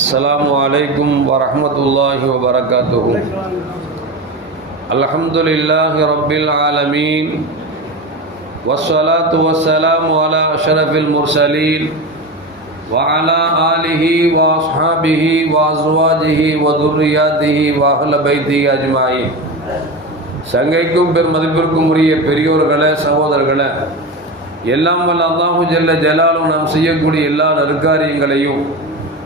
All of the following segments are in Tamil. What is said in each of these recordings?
السلام عليكم ورحمة الله وبركاته الحمد لله رب العالمين والصلاة والسلام على أشرف المرسلين وعلى آله وأصحابه وأزواجه وذرياته وأهل بيته أجمعين சங்கைக்கும் பெருமதிப்பிற்கும் உரிய பெரியோர்களே சகோதரர்களே எல்லாம் வல்ல அல்லாஹு ஜல்ல ஜலாலும் நாம் செய்யக்கூடிய எல்லா நற்காரியங்களையும்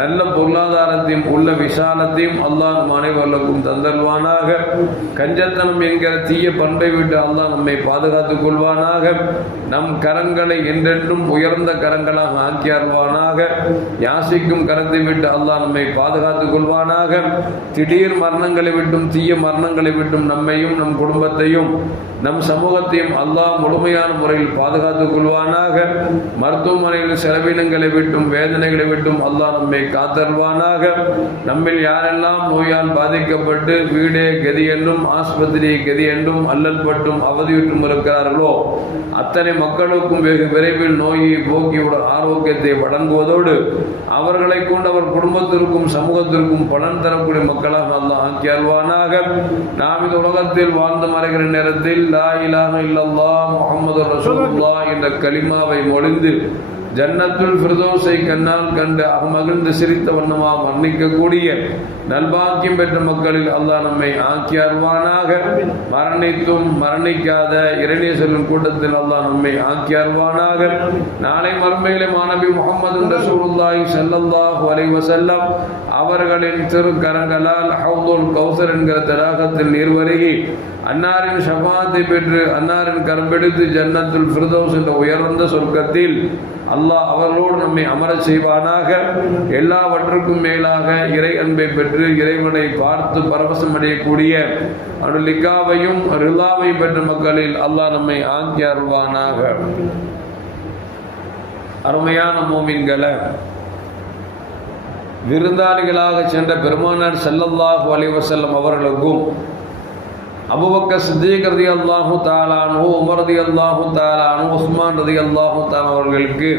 நல்ல பொருளாதாரத்தையும் உள்ள விசாலத்தையும் அல்லாஹ் நம் அனைவர்களுக்கும் தந்தல்வானாக கஞ்சத்தனம் என்கிற தீய பண்பை விட்டு அல்லாஹ் நம்மை பாதுகாத்துக் கொள்வானாக. நம் கரங்களை என்றென்றும் உயர்ந்த கரங்களாக ஆக்கி அருள்வானாக. யாசிக்கும் கரத்தை விட்டு அல்லாஹ் நம்மை பாதுகாத்துக் கொள்வானாக. திடீர் மரணங்களை விட்டும் தீய மரணங்களை விட்டும் நம்மையும் நம் குடும்பத்தையும் நம் சமூகத்தையும் அல்லாஹ் முழுமையான முறையில் பாதுகாத்துக் கொள்வானாக. மருத்துவமனையில் செலவினங்களை விட்டும் வேதனைகளை விட்டும் அல்லாஹ் நம்மை நம்மை காத்தருவானாக. நம்மில் யாரெல்லாம் நோயால் பாதிக்கப்பட்டு வீடு கதி என்றும் ஆஸ்பத்திரி கதி என்றும் அல்லல் பட்டும் அவதியுற்றும் இருக்கிறார்களோ அத்தனை மக்களுக்கும் வெகு விரைவில் நோயை போக்கியுடன் ஆரோக்கியத்தை வழங்குவதோடு அவர்களை கொண்டு அவர் குடும்பத்திற்கும் சமூகத்திற்கும் பலன் தரக்கூடிய மக்களாக அல்லாஹ் ஆக்கி அல்வானாக நாம் இந்த உலகத்தில் வாழ்ந்து மறைகிற நேரத்தில் லா இலாக இல்லல்லா முகமது ரசூலுல்லாஹ் என்ற கலிமாவை மொழிந்து ஜன்னத்துல் ஃபிர்தோஸை கண்ணால் கண்டு அகமகிழ்ந்து சிரித்த வண்ணமாக மன்னிக்கக்கூடிய நல்பாக்கியம் பெற்ற மக்களில் அல்லாஹ் நம்மை ஆக்கி அருவானாக. மரணித்தும் மரணிக்காத இறைநேசரின் கூட்டத்தில் அல்லாஹ் நம்மை ஆக்கி அருவானாக. நாளை மறுமையிலே மாணவி முகமது ரசூலுல்லாஹி ஸல்லல்லாஹு அலைஹி வஸல்லம் அவர்களின் திருக்கரங்களால் ஹவுதுல் கௌசர் என்கிற தடாகத்தில் நீர் வருகி அன்னாரின் ஷபாத்தை பெற்று அன்னாரின் கரம்பெடுத்து ஜன்னத்துல் ஃபிர்தௌஸ் என்ற உயர்ந்த சொர்க்கத்தில் அல்லாஹ் அல்லாஹ் அவர்களோடு நம்மை அமர செய்வானாக. எல்லாவற்றுக்கும் மேலாக இறை அன்பை பெற்று இறைவனை பார்த்து பரவசம் அடையக்கூடிய அருளிக்காவையும் ரிலாவை பெற்ற மக்களில் அல்லாஹ் நம்மை ஆங்கி அருள்வானாக. அருமையான மோமின்களை விருந்தாளிகளாக சென்ற பெருமானார் செல்லல்லாஹு அலைவசல்லம் அவர்களுக்கும் அபுபக்க சித்திக் ரதி அல்லாஹு தாலானு உமர் ரதி அல்லாஹு தாலானு உஸ்மான் ரதி அல்லாஹு தாலா அவர்களுக்கு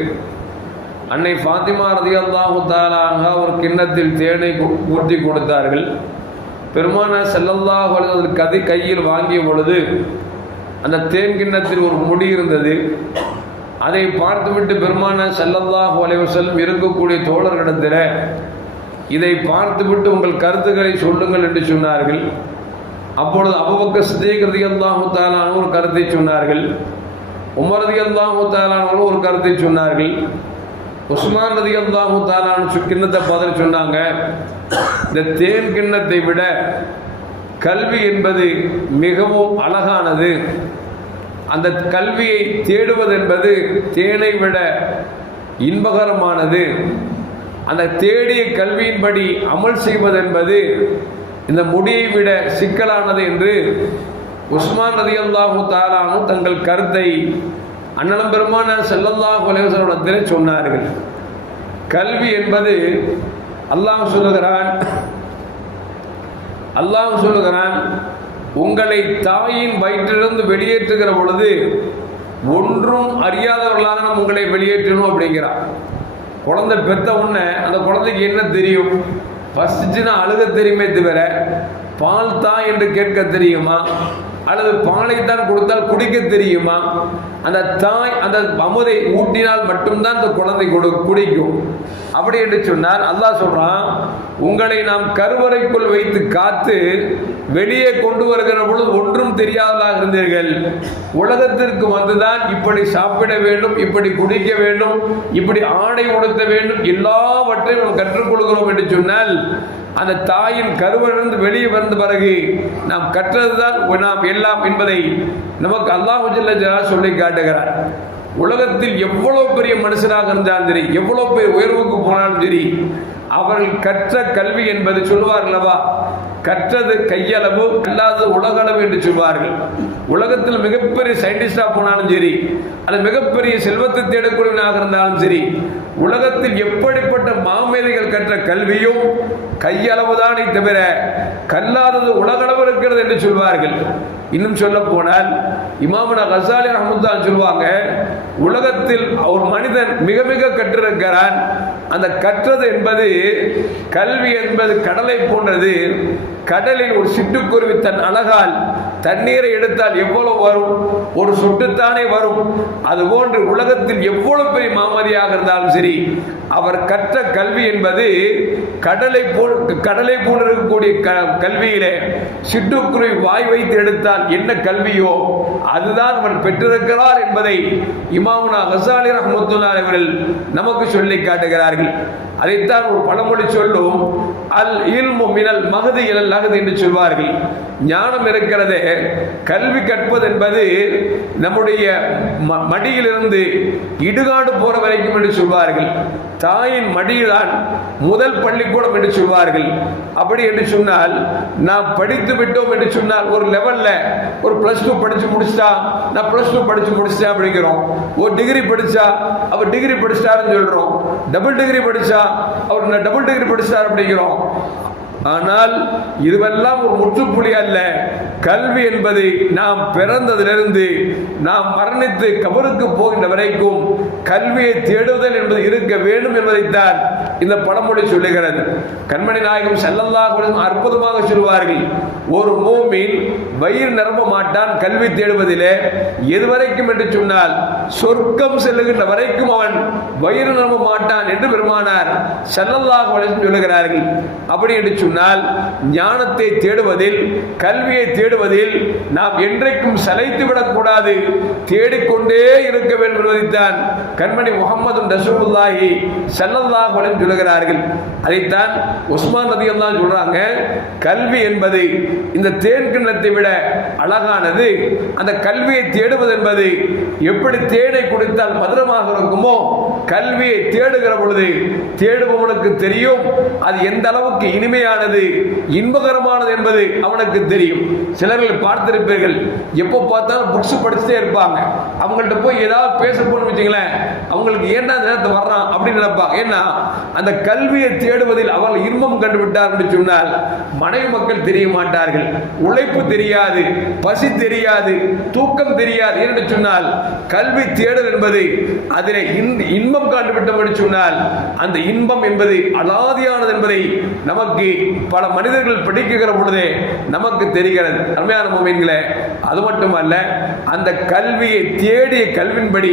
அன்னை ஃபாத்திமா ரதி அல்லாஹு தாலான்ஹா ஒரு கிண்ணத்தில் தேனை ஊற்றி கொடுத்தார்கள். பெருமான ஸல்லல்லாஹு அல்லது கதி கையில் வாங்கிய பொழுது அந்த தேன் கிண்ணத்தில் ஒரு முடி இருந்தது. அதை பார்த்துவிட்டு பெருமான செல்லல்லாஹு அலைஹி இருக்கக்கூடிய தோழர்களிடத்தில் இதை பார்த்துவிட்டு உங்கள் கருத்துக்களை சொல்லுங்கள் என்று சொன்னார்கள். அப்பொழுது அபுபக்க சித்திக் ரதியல்லாஹு தாலான ஒரு கருத்தை சொன்னார்கள். உமர் ரதியல்லாஹு தாலான ஒரு கருத்தை சொன்னார்கள். உஸ்மான் ரதியல்லாஹு தாலான சு- கிண்ணத்தை பதில் சொன்னாங்க. இந்த தேன் கிண்ணத்தை விட கல்வி என்பது மிகவும் அழகானது. அந்த கல்வியை தேடுவது என்பது தேனை விட இன்பகரமானது. அந்த தேடிய கல்வியின்படி அமல் செய்வது என்பது இந்த முடியை விட சிக்கலானது என்று உஸ்மான் நதி அல்லாஹு தாலாமும் தங்கள் கருத்தை அண்ணலம் பெருமான செல்லல்லாஹு அலைவசனத்திலே சொன்னார்கள். கல்வி என்பது அல்லாஹ் சொல்லுகிறான் அல்லாஹ் சொல்லுகிறான் உங்களை தாயின் வயிற்றிலிருந்து வெளியேற்றுகிற பொழுது ஒன்றும் அறியாதவர்களாக நம்ம உங்களை வெளியேற்றணும் அப்படிங்கிறான். குழந்தை பெற்ற உடனே அந்த குழந்தைக்கு என்ன தெரியும்? பசிச்சுன்னா அழுக தெரியுமே தவிர பால் தான் என்று கேட்க தெரியுமா? அல்லது பாலை தான் கொடுத்தால் குடிக்க தெரியுமா? அந்த தாய் அந்த அமுதை ஊட்டினால் மட்டும்தான் அந்த குழந்தை கொடு குடிக்கும். அப்படி என்று சொன்னால் அல்லாஹ் சொல்றான் உங்களை நாம் கருவறைக்குள் வைத்து காத்து வெளியே கொண்டு வருகிற பொழுது ஒன்றும் தெரியாததாக இருந்தீர்கள். உலகத்திற்கு வந்துதான் இப்படி சாப்பிட வேண்டும் இப்படி குடிக்க வேண்டும் இப்படி ஆடை உடுத்த வேண்டும் எல்லாவற்றையும் நாம் கற்றுக்கொள்கிறோம் என்று சொன்னால் அந்த தாயின் கருவிலிருந்து வெளியே வந்த பிறகு நாம் கற்றதுதான் நாம் எல்லாம் என்பதை நமக்கு அல்லாஹ் சொல்லி காட்டுகிறார். உலகத்தில் எவ்வளோ பெரிய மனுஷனாக இருந்தாலும் சரி எவ்வளோ பெரிய உயர்வுக்கு போனாலும் சரி அவர்கள் கற்ற கல்வி என்பது சொல்லுவார் அல்லவா கற்றது கையளவு அல்லாதது உலகளவு என்று சொல்வார்கள். உலகத்தில் மிகப்பெரிய சயின்டிஸ்டாக போனாலும் சரி அது மிகப்பெரிய செல்வத்தை தேடக்கூடியவனாக இருந்தாலும் சரி உலகத்தில் எப்படிப்பட்ட மாமேதைகள் கற்ற கல்வியும் கையளவுதானே தவிர கல்லாதது உலகளவு இருக்கிறது என்று சொல்வார்கள். இன்னும் சொல்ல போனால் இமாமனா கசாலி ரஹமுத்தான் சொல்லுவாங்க உலகத்தில் ஒரு மனிதன் மிக மிக கற்றிருக்கிறான். அந்த கற்றது என்பது கல்வி என்பது கடலை போன்றது. கடலில் ஒரு சிட்டுக்குருவி தன் அழகால் தண்ணீரை எடுத்தால் எவ்வளவு வரும்? ஒரு சொட்டுத்தானே வரும். அதுபோன்று உலகத்தில் எவ்வளவு பெரிய மாமதியாக இருந்தாலும் சரி அவர் கற்ற கல்வி என்பது கடலை போல் கடலை போல் இருக்கக்கூடிய க- கல்வியிலே சிட்டுக்குருவி வாய் வைத்து எடுத்தால் என்ன கல்வியோ அதுதான் அவர் பெற்றிருக்கிறார் என்பதை இமாமுனா ஹசாலி ரஹமத்துல்லா அவர்கள் நமக்கு சொல்லி காட்டுகிறார்கள். அதைத்தான் ஒரு பழமொழி சொல்லும். அல் இல்மு மினல் மகது இலல் அகது என்று சொல்வார்கள். ஞானம் இருக்கிறதே கல்வி கற்பது என்பது நம்முடைய ம- மடியிலிருந்து இடுகாடு போற வரைக்கும் என்று சொல்வார்கள். தாயின் மடியில்தான் முதல் பள்ளிக்கூடம் என்று சொல்வார்கள். அப்படி என்று சொன்னால் நாம் படித்து விட்டோம் என்று சொன்னால் ஒரு லெவல்ல ஒரு பிளஸ் டூ படிச்சு முடிச்சிட்டா நான் பிளஸ் டூ படிச்சு முடிச்சிட்டேன் அப்படிங்கிறோம். ஒரு டிகிரி படிச்சா அவர் டிகிரி படிச்சிட்டாருன்னு சொல்றோம். டபுள் டிகிரி படிச்சா அவர் நான் டபுள் டிகிரி படிச்சிட்டார் அப்படிங்கிறோம். ஆனால் இதுவெல்லாம் ஒரு முற்றுப்புள்ளி அல்ல. கல்வி என்பது நாம் பிறந்ததிலிருந்து நாம் மரணித்து கபருக்கு போகின்ற வரைக்கும் கல்வியை தேடுதல் என்பது இருக்க வேண்டும் என்பதைத்தான் இந்த பழமொழி சொல்லுகிறது. கண்மணி நாயகம் ஸல்லல்லாஹு அற்புதமாக சொல்வார்கள் ஒரு மூமின் வயிறு நிரம்ப மாட்டான் கல்வி தேடுவதிலே. எதுவரைக்கும்? என்று சொன்னால் சொர்க்கம் செல்லுகின்ற வரைக்கும் அவன் வயிறு நிரம்ப மாட்டான் என்று பெருமானார் செல்லல்லாக சொல்லுகிறார்கள். அப்படி என்று சொன்னால் ஞானத்தை தேடுவதில் கல்வியை தேடுவதில் நாம் என்றைக்கும் சலைத்து விடக்கூடாது. தேடிக்கொண்டே இருக்க வேண்டும் என்பதைத்தான் கண்மணி முகமது ரசூல்லாஹி செல்லல்லாக சொல்லுகிறார்கள். அதைத்தான் உஸ்மான் தான் சொல்றாங்க கல்வி என்பது இந்த தேன் கிண்ணத்தை விட அழகானது. அந்த கல்வியை தேடுவது என்பது எப்படி தேனை குடித்தால் மதுரமாக இருக்குமோ? கல்வியை தேடுகிற பொழுது தேடுபவனுக்கு தெரியும். அது எந்த அளவுக்கு இனிமையானது இன்பகரமானது என்பது அவனுக்கு தெரியும். சிலர்கள் பார்த்திருப்பீர்கள் எப்போ பார்த்தாலும் புக்ஸ் படிச்சுட்டே இருப்பாங்க. அவங்கள்ட்ட போய் ஏதாவது பேச போகணும்னு வச்சுங்களேன் அவங்களுக்கு ஏன்டா அந்த நேரத்தை வர்றான் அப்படின்னு நினைப்பாங்க. ஏன்னா அந்த கல்வியை தேடுவதில் அவர்கள் இன்பம் கண்டுவிட்டார் என்று சொன்னால் மனைவி மக்கள் தெரிய மாட்டார்கள். உழைப்பு தெரியாது பசி தெரியாது தூக்கம் தெரியாது என்று சொன்னால் கல்வி தேடல் என்பது அதில் இன்- இன்பம் காண்டுவிட்டோம் என்று சொன்னால் அந்த இன்பம் என்பது அலாதியானது என்பதை நமக்கு பல மனிதர்கள் படிக்குகிற பொழுதே நமக்கு தெரிகிறது. அருமையான மோமீன்களே அது மட்டுமல்ல அந்த கல்வியை தேடிய கல்வியின்படி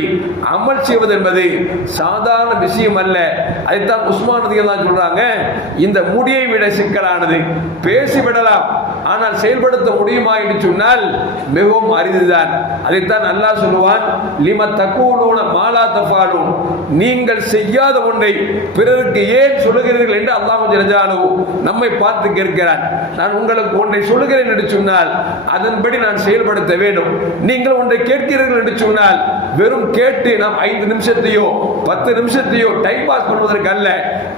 அமல் செய்வது என்பது சாதாரண விஷயம் அல்ல. அதைத்தான் உஸ்மான் தான் சொல்றாங்க இந்த முடியை விட சிக்கலானது. பேசிவிடலாம் ஆனால் செயல்படுத்த முடியுமா என்று சொன்னால் மிகவும் அரிதுதான். அதைத்தான் அல்லாஹ் சொல்லுவான் லிம தக்கூலூன மாலா தஃபாலும் நீங்கள் செய்யாத ஒன்றை பிறருக்கு ஏன் சொல்லுகிறீர்கள் என்று அல்லாஹ் ஜலஜாலு நம்மை பார்த்து கேட்கிறான். நான் உங்களுக்கு ஒன்றை சொல்லுகிறேன் என்று சொன்னால் அதன்படி நான் செயல்படுத்த வேண்டும். நீங்கள் ஒன்றை கேட்கிறீர்கள் என்று சொன்னால் வெறும் கேட்டு நாம் ஐந்து நிமிஷத்தையோ பத்து நிமிஷத்தையோ டைம் பாஸ் பண்ணுவதற்கு அல்ல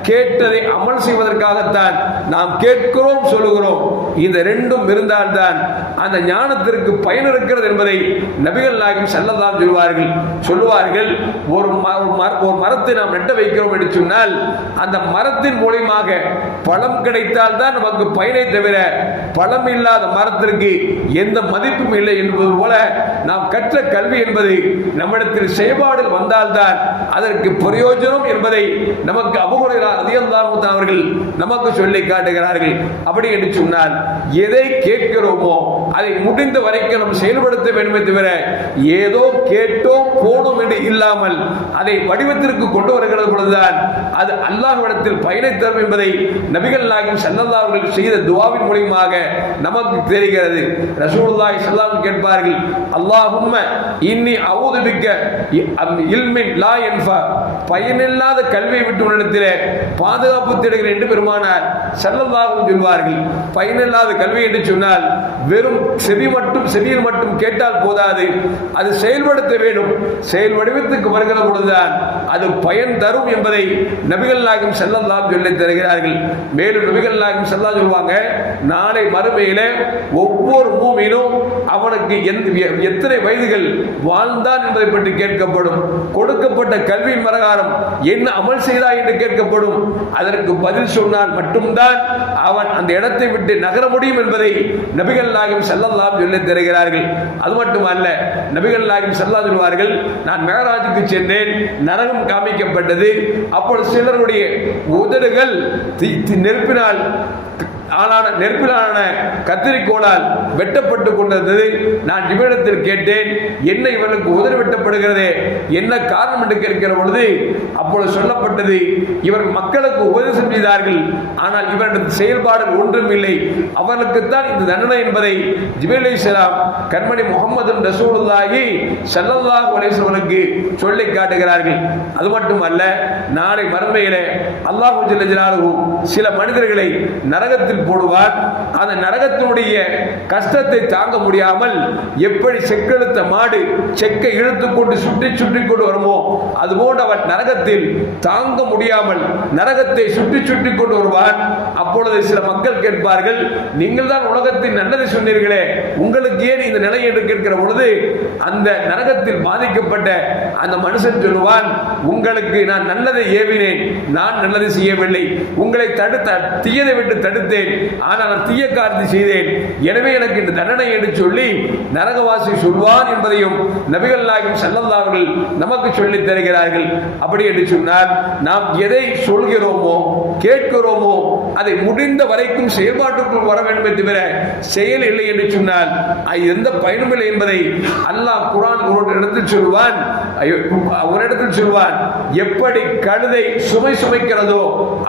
கேட்டதை அமல் செய்வதற்காகத்தான் நாம் கேட்கிறோம் சொல்லுகிறோம். இந்த ரெண்டும் இருந்தால்தான் அந்த ஞானத்திற்கு பயன் இருக்கிறது என்பதை நபிகள் நாயகம் செல்லதான் சொல்வார்கள். சொல்லுவார்கள் ஒரு ம- ஒரு ஒரு மரத்தை நாம் நட்ட வைக்கிறோம் என்று சொன்னால் அந்த மரத்தின் மூலியமாக பழம் கிடைத்தால் தான் நமக்கு பயனை தவிர பழம் இல்லாத மரத்திற்கு எந்த மதிப்பும் இல்லை என்பது போல நாம் கற்ற கல்வி என்பது நம்மிடத்தில் செயல்பாடு வந்தால்தான் அதற்கு பிரயோஜனம் என்பதை நமக்கு அபுகுறையார் அதிகம் அவர்கள் நமக்கு சொல்லி காட்டுகிறார்கள். அப்படி என்று சொன்னால் எதை கேட்கிறோமோ அதை முடிந்த வரைக்கும் நாம் செயல்படுத்த வேண்டுமே தவிர ஏதோ கேட்டோம் போனோம் என்று இல்லாமல் அதை வடிவத்திற்கு கொண்டு வருகிறது பொழுதுதான் அது அல்லாஹ்விடத்தில் பயனை தரும் என்பதை நபிகள் நாயகம் ஸல்லல்லாஹு அவர்கள் செய்த துவாவின் மூலியமாக நமக்கு தெரிகிறது. ரசூலுல்லாஹி ஸல்லல்லாஹு கேட்பார்கள் அல்லாஹும்ம இன்னி அவுது பிக்க இல்மின் லா என்ஃபா பயனில்லாத கல்வியை விட்டு உன்னிடத்திலே பாதுகாப்பு தேடுகிறேன் என்று பெருமானார் சல்லல்லாஹும் சொல்வார்கள். பயனில்லாத கல்வி என்று சொன்னால் வெறும் செவி மட்டும் செவியில் மட்டும் கேட்டால் போதாது. அது செயல்படுத்த வேண்டும் செயல் வடிவத்துக்கு வருகிற பொழுதுதான் அது பயன் தரும் என்பதை நபிகள் நாயகம் செல்லல்லாம் சொல்லி தருகிறார்கள். மேலும் நபிகள் நாயகம் செல்லா சொல்லுவாங்க நாளை மறுமையில ஒவ்வொரு மூமியிலும் அவனுக்கு எந்த- எத்தனை வயதுகள் வாழ்ந்தான் என்பதை பற்றி கேட்கப்படும். கொடுக்கப்பட்ட கல்வியின் பிரகாரம் என்ன அமல் செய்தாய் என்று கேட்கப்படும். அதற்கு பதில் சொன்னால் மட்டும்தான் அவன் அந்த இடத்தை விட்டு நகர முடியும் என்பதை நபிகள் நாயகம் செல்லல்லாம் சொல்லி தருகிறார்கள். அது மட்டுமல்ல நபிகள் நாயகம் செல்லா சொல்வார்கள் நான் மேராஜுக்கு சென்றேன் நரகம் காமிக்கப்பட்டது. அப்பொழுது சிலருடைய உதடுகள் தி- தி- நெருப்பினால் ஆளான நெருப்பிலான கத்திரிக்கோளால் வெட்டப்பட்டு கொண்டிருந்தது நான் இவரிடத்தில் கேட்டேன். என்ன இவனுக்கு உதறி வெட்டப்படுகிறதே? என்ன காரணம் என்று கேட்கிற பொழுது அப்பொழுது சொல்லப்பட்டது இவர் மக்களுக்கு உபதேசம் செய்தார்கள் ஆனால் இவரது செயல்பாடு ஒன்றும் இல்லை. அவனுக்குத்தான் இந்த தண்டனை என்பதை ஜிபேல் இஸ்லாம் கண்மணி முகமது ரசூலுல்லாஹி ஸல்லல்லாஹு அலைஹி சொல்லி காட்டுகிறார்கள். அது மட்டுமல்ல நாளை மறுமையிலே அல்லாஹ் சில மனிதர்களை நரகத்தில் போடுவார். அந்த நரகத்தினுடைய கஷ்டத்தை தாங்க முடியாமல் எப்படி செக்கெழுத்த மாடு செக்கை இழுத்து கொண்டு சுற்றி சுற்றி கொண்டு வருமோ அதுபோன்று அவன் நரகத்தில் தாங்க முடியாமல் நரகத்தை சுற்றி சுற்றி கொண்டு வருவான் அப்பொழுது சில மக்கள் கேட்பார்கள் நீங்கள் தான் உலகத்தில் நல்லதை சொன்னீர்களே உங்களுக்கு ஏன் இந்த நிலை? என்று கேட்கிற பொழுது அந்த நரகத்தில் பாதிக்கப்பட்ட அந்த மனுஷன் சொல்லுவான் உங்களுக்கு நான் நல்லதை ஏவினேன் நான் நல்லதை செய்யவில்லை. உங்களை தடுத்த தீயதை விட்டு தடுத்தேன். ஆனால் நான் தீய காரியத்தை செய்தேன். எனவே எனக்கு இந்த தண்டனை என்று சொல்லி நரகவாசி சொல்வான் என்பதையும் நபிகள் நாயகம் செல்லந்தார்கள் நமக்கு சொல்லி தருகிறார்கள். அப்படி என்று சொன்னால் நாம் எதை சொல்கிறோமோ கேட்கிறோமோ அதை முடிந்த வரைக்கும் செயல்பாட்டுக்குள் வர வேண்டும் தவிர செயல் இல்லை என்று சொன்னால் அது எந்த பயனும் இல்லை என்பதை அல்லாஹ் குரான் ஒரு இடத்தில் சொல்வான். ஒரு இடத்தில் சொல்வான் எப்படி கழுதை சுமை சுமைக்கிறதோ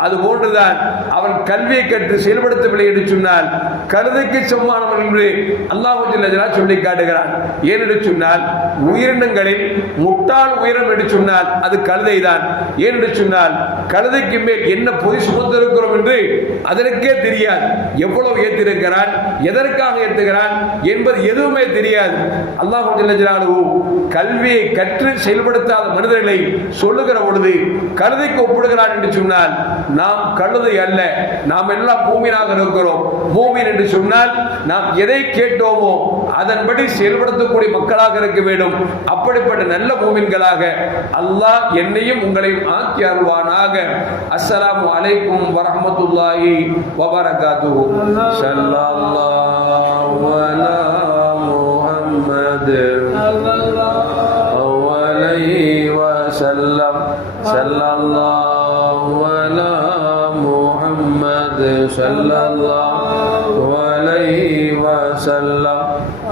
அது போன்றுதான் அவன் கல்வியை கற்று செயல்படுத்தவில்லை என்று சொன்னால் கழுதைக்கு சமமானவன் என்று அல்லாஹ் சொல்லி காட்டுகிறான். ஏன் என்று சொன்னால் உயிரினங்களில் முட்டாள் உயிரினம் என்று சொன்னால் அது கழுதை தான் ஏனென்று சொன்னால் கழுதைக்கு மேல் என்ன பொதி சுமந்திருக்கிறோம் என்று அதற்கே தெரியாது. எவ்வளவு ஏற்றிருக்கிறான் எதற்காக ஏற்றுகிறான் என்பது எதுவுமே தெரியாது. அல்லாஹ் கல்வியை கற்று செயல்படுத்தாத மனிதர்களை சொல்லுகிற பொழுது கழுதைக்கு ஒப்பிடுகிறான் என்று சொன்னால் நாம் கழுதை அல்ல நாம் எல்லாம் பூமியாக இருக்கிறோம். பூமி என்று சொன்னால் நாம் எதை கேட்டோமோ அதன்படி செயல்படுத்தக்கூடிய மக்களாக இருக்க வேண்டும். அப்படிப்பட்ட நல்ல பூமின்களாக அல்லாஹ் என்னையும் உங்களையும் ஆக்கி அருள்வானாக. அஸ்ஸலாமு அலைக்கும் வரமத்துல்லாஹி வபரகாத்து சல்லல்லாஹு அலா முஹம்மது அலைஹி வஸல்லம் சல்லல்லாஹு அலா முஹம்மது சல்லல்லாஹு